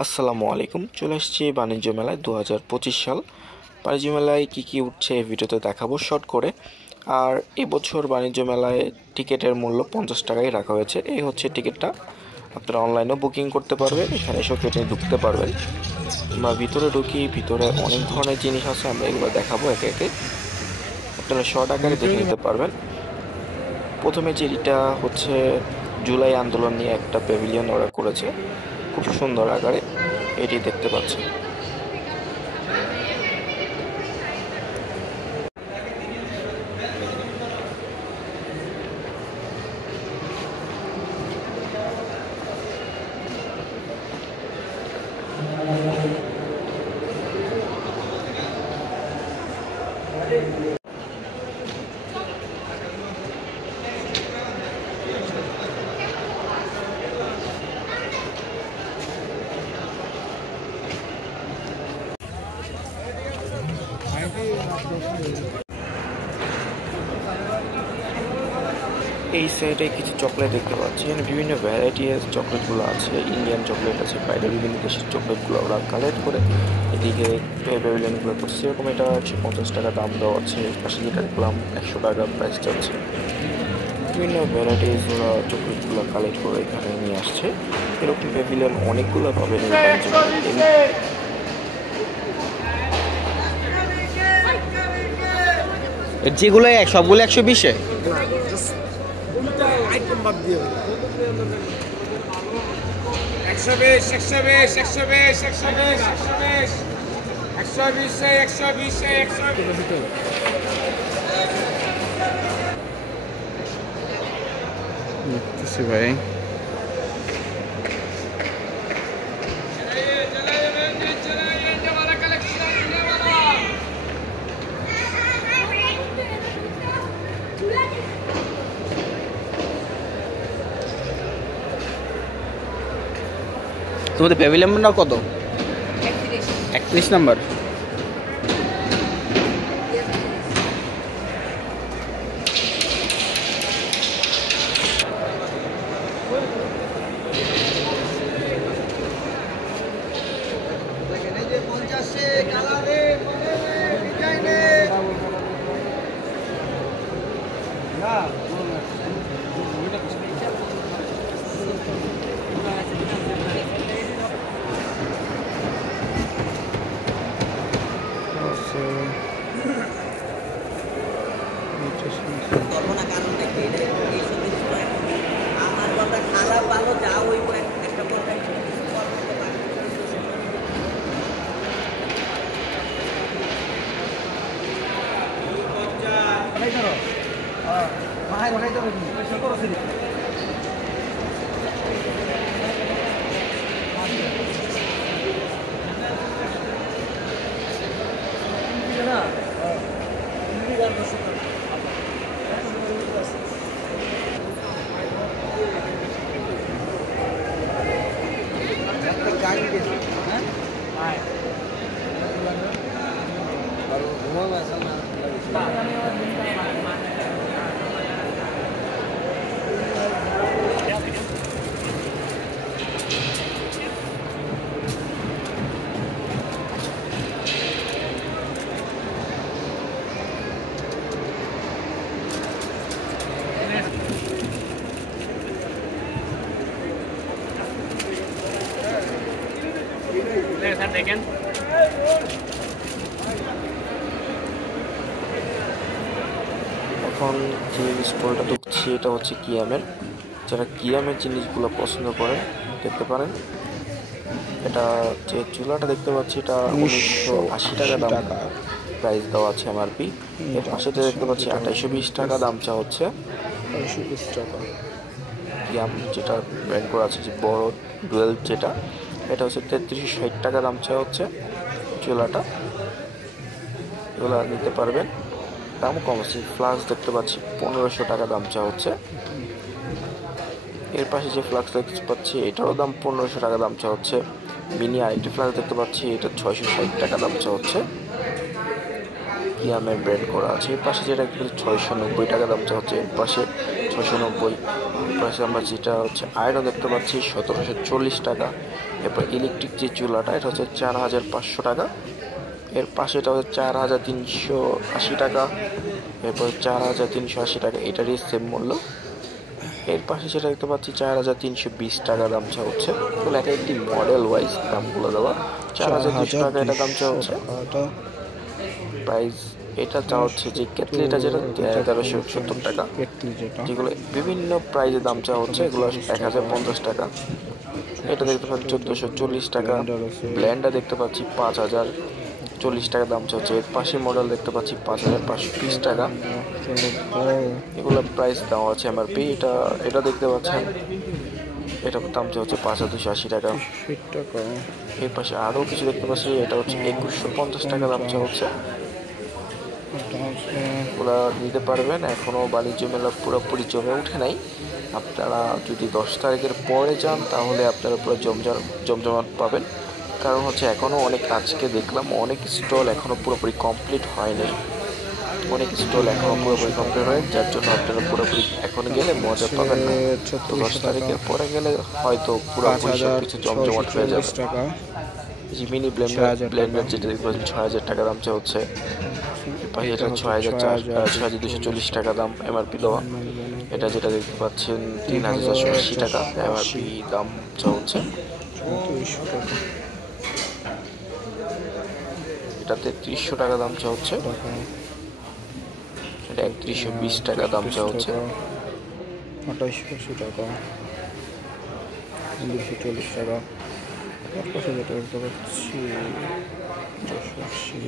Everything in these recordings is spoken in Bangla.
আসসালামু আলাইকুম। চলে আসছি বাণিজ্য মেলায় 2025 সাল। বাণিজ্য মেলায় কী কী উঠছে এই ভিডিওতে দেখাবো শর্ট করে। আর এবছর বাণিজ্য মেলায় টিকিটের মূল্য 50 টাকাই রাখা হয়েছে। এই হচ্ছে টিকিটটা, আপনারা অনলাইনেও বুকিং করতে পারবেন, এখানে এসেও কেটে ঢুকতে পারবেন। আমরা ভিতরে ঢুকি, ভিতরে অনেক ধরনের জিনিস আছে, আমরা এগুলো দেখাবো একে একে, আপনারা শর্ট আকারে দেখে নিতে পারবেন। প্রথমে যেটা হচ্ছে জুলাই আন্দোলন নিয়ে একটা প্যাভিলিয়ন ওরা করেছে, খুব সুন্দর আকারে এটি দেখতে পাচ্ছেন। এই সাইডে কিছু চকলেট দেখতে পাচ্ছি, এখানে বিভিন্ন ভ্যারাইটির চকলেটগুলো আছে, ইন্ডিয়ান চকলেট আছে, বাইরে বিভিন্ন দেশের চকলেটগুলো ওরা কালেক্ট করে এদিকে প্যাভিলিয়নগুলো করছে। সেরকম এটা 150 টাকা দাম দেওয়া আছে, পাশে যেটা দেখলাম 100 টাকা প্রাইস যাচ্ছে। বিভিন্ন ভ্যারাইটিস ওরা চকলেটগুলো কালেক্ট করে এখানে নিয়ে আসছে। এরকম প্যাভিলিয়ন অনেকগুলো পাবেন। যেগুলো সবগুলো 120-এ ভাই। তোমাদের প্যাভিলিয়ন নাম্বার কত? 31 নাম্বার। দেখেন এখন যে স্টলটা ঢুকছি এটা হচ্ছে কিয়ামের। যারা কিয়ামের জিনিসগুলো পছন্দ করে দেখতে পারেন। এটা যে চুলাটা দেখতে পাচ্ছি এটা 1980 টাকা দাম প্রাইস দেওয়া আছে এমআরপি। এর পাশেটা দেখতে পাচ্ছি 2820 টাকা দাম চা হচ্ছে। 2820 টাকা কিয়াম যেটা ব্র্যান্ড করা আছে, যে বড় ডুয়েল যেটা, এটা হচ্ছে 3360 টাকা দাম চা হচ্ছে চুলাটা। এগুলো নিতে পারবেন, দাম কম আছে। ফ্লাক্স দেখতে পাচ্ছি 1500 টাকা দাম চা হচ্ছে। এর পাশে যে ফ্লাক্স দেখতে পাচ্ছি এটারও দাম 1500 টাকা দাম চা হচ্ছে। মিনি আরেকটি ফ্লাক্স দেখতে পাচ্ছি, এটা 660 টাকা দাম চা হচ্ছে। কিয়ামের ব্র্যান্ড করা আছে। এর পাশে যেটা 690 টাকা দাম চা হচ্ছে, এর পাশে 690। এর পাশে আমরা যেটা হচ্ছে আয়রন দেখতে পাচ্ছি 1740 টাকা। এরপর ইলেকট্রিক যে চুলাটা এটা হচ্ছে 4500 টাকা। এর পাশে এটা হচ্ছে 4380 টাকা। এরপর 4380 টাকা, এটারই সেম মূল্য। এর পাশে যেটা দেখতে পাচ্ছি 4320 টাকা দাম চা হচ্ছে। এগুলো এক একটি মডেল ওয়াইজ দামগুলো দেওয়া। 4200 টাকা এটা দাম চা হচ্ছে প্রাইস। এটা চা হচ্ছে যে কেটলিটা যেটা 1370 টাকা। যেগুলো বিভিন্ন প্রাইজে দাম চা হচ্ছে এগুলো 1050 টাকা। এটা দেখতে পাচ্ছি 1440 টাকা। ব্লেন্ডার দেখতে পাচ্ছি 5040 টাকা দাম চা হচ্ছে। এর পাশে মডেল দেখতে পাচ্ছি 5520 টাকা। এগুলো প্রাইস দেওয়া আছে এমআরপি। এটা দেখতে পাচ্ছেন এটার দাম হচ্ছে 5280 টাকা। এর পাশে আরও কিছু দেখতে পাচ্ছি, এটা হচ্ছে 2150 টাকা দাম হচ্ছে। ওরা নিতে পারবেন, এখনো বাণিজ্য মেলা পুরোপুরি জমে উঠে নাই। আপনারা যদি 10 তারিখের পরে যান তাহলে আপনারা পুরো জমজমাট পাবেন। কারণ হচ্ছে এখনো অনেক, আজকে দেখলাম অনেক স্টল এখনো পুরোপুরি কমপ্লিট হয়নি। অনেক স্টল এখনো পুরোপুরি কমপ্লিট হয়, যার জন্য আপনারা পুরোপুরি এখন গেলে মজা পাবেন না। তো 10 তারিখের পরে গেলে হয়তো পুরোপুরি সব কিছু জমজমাট হয়ে যাবে। মিনি ব্লেন্ডার যেটা দেখতে পাচ্ছেন 6000 টাকা দাম হচ্ছে। এটা 6240 টাকা দাম এমআরপি দেওয়া। এটা যেটা দেখতে পাচ্ছেন 3480 টাকা এমআরপি দাম হচ্ছে। এটাতে 300 টাকা দাম হচ্ছে। এটা 3120 টাকা দাম হচ্ছে। 2880 টাকা, 240 টাকা। পাশে যেটা দেখতে পাচ্ছি 480।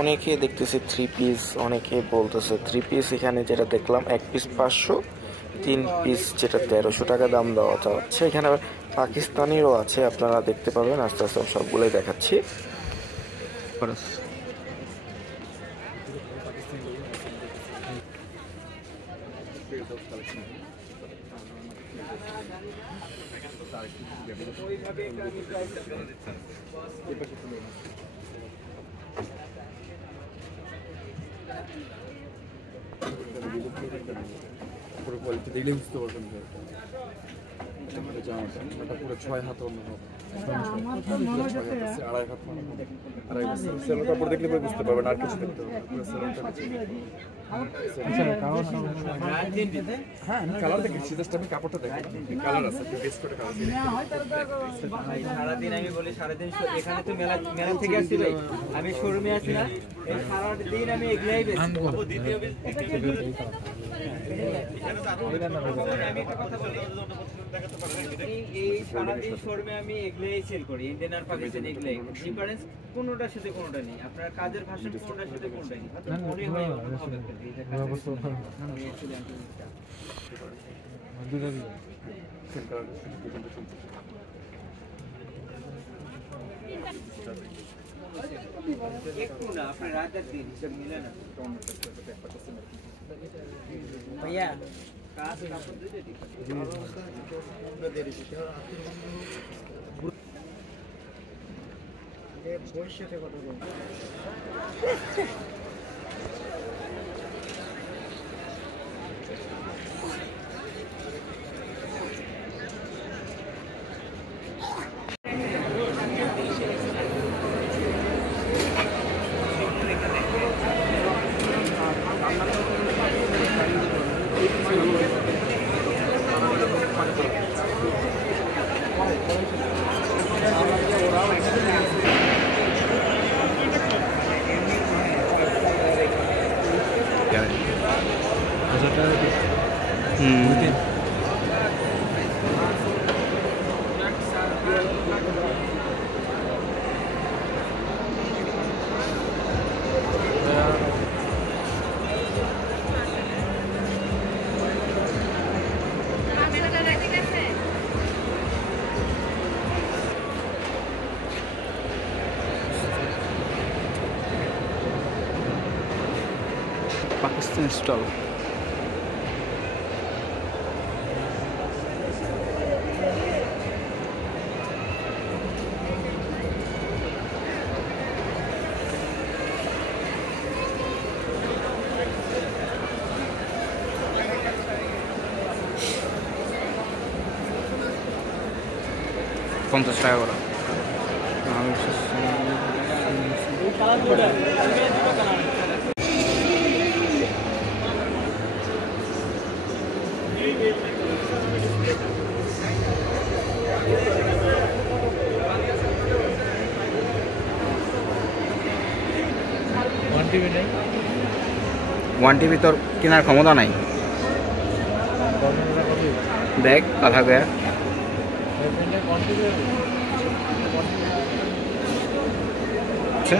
অনেকে দেখতেছে 3 পিস, অনেকে বলতেছে 3 পিস। এখানে যেটা দেখলাম 1 পিস 500, 3 পিস যেটা 1300 টাকা দাম দেওয়া হচ্ছে। এখানে আবার পাকিস্তানিরও আছে, আপনারা দেখতে পাবেন। আস্তে আস্তে সবগুলোই দেখাচ্ছি। পুরো কোয়ালিটি দেখলেই বুঝতে পারবেন যে জামাটা পুরো 6 হাত অনুভব, 2.5 হাত সেলোর কাপড় দেখলে বুঝতে পারবেন। আর কিছু দেখতে হবে পুরো সেলোরটা। হ্যাঁ, কালার দেখেছি, জাস্ট আমি কাপড়টা দেখি। কালার আছে, বেস্ট করে কালার। সারাদিন আমি বলি, সারাদিন এখানে তো মেলা থেকে আসছি ভাই, আমি শোরুমে আছি না, এই সারাদিন আমি এগুলাই বেশি। আমি একটা কথা বলি, এই সারাদিন শোরুমে আমি এগুলাই সেল করি, ইন্ডিয়ান আর পাকিস্তানি এগুলাই। ডিফারেন্স কোনোটার সাথে কোনোটা নেই, আপনার কাজের ভাষা কোনোটার সাথে কোনোটা নেই। মনে হয় একটু না, আপনার রাত আর দিন হিসাব মিলে না ভাইয়া। কাজ কাপড় দিতে ঠিক বইয়ের সাথে কথা বল। ইনস্টল। $50 করে। ওয়ান টিভি তোর কেনার ক্ষমতা নাই। দেখ কথা কয়া আচ্ছা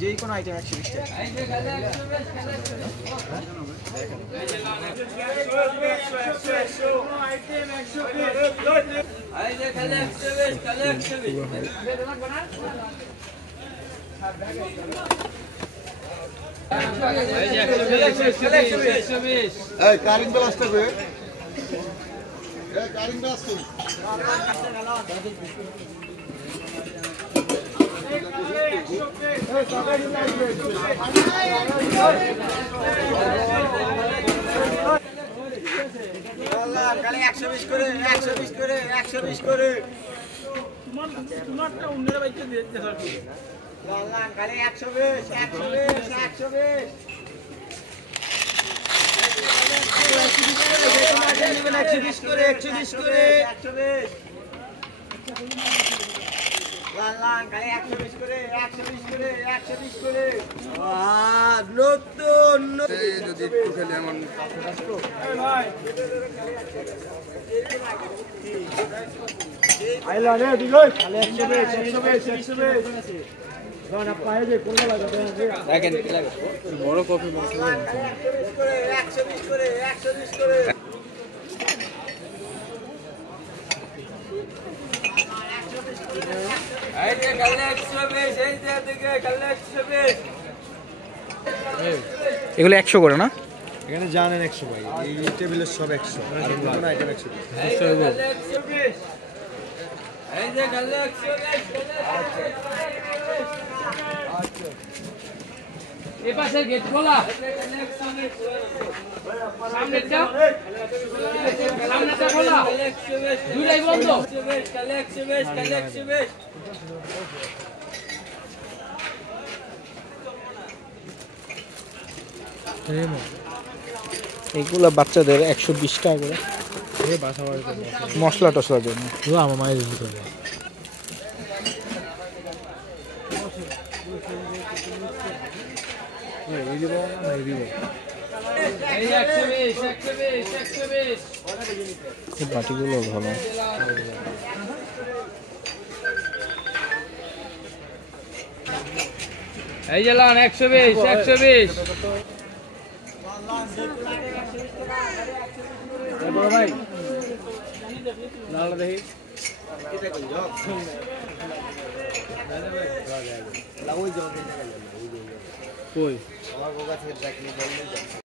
যেই কোনো আইটেম 120 টাকা। কারিং গ্লাস থাকবে কারিং গ্লাস তো কালে 120 করে 120 করে 120 করে তোমারটা অন্যরা বাইতে দিতে হবে লাল কালে 120 120 120 120 করে 120 করে 120 লাল কালে 120 করে 120 করে 120 করে নতুন যদি একটু খেলে আমার আইলা রে দিগই খালি 120 না পায়ে যে কোন লাগা দেখেন কি লাগে বড় কফি 120 করে 120 করে 120 করে এই যে কালে 120 এই যে দিকে কালে 120 এগুলো 100 করে না এখানে জানেন 100 ভাই এই টেবিলের সব 100 আর কোনো আইটেম 100 এই যে কালে 120 এই যে কালে 120 এই পাশে গেট খোলা সামনেটা খোলা দুইটাই বন্ধ কালে 120 কালে 120 এগুলো বাচ্চাদের 120 টাকা করে মশলা টসলার জন্য আমার মায়ের দিতে হবে এই 120 120 এই বাটিগুলো ভালো এই যে লান 120 120 বড় ভাই লালটা দেখি লাগোই যাও কই আমার কাছে দেখনি বললেই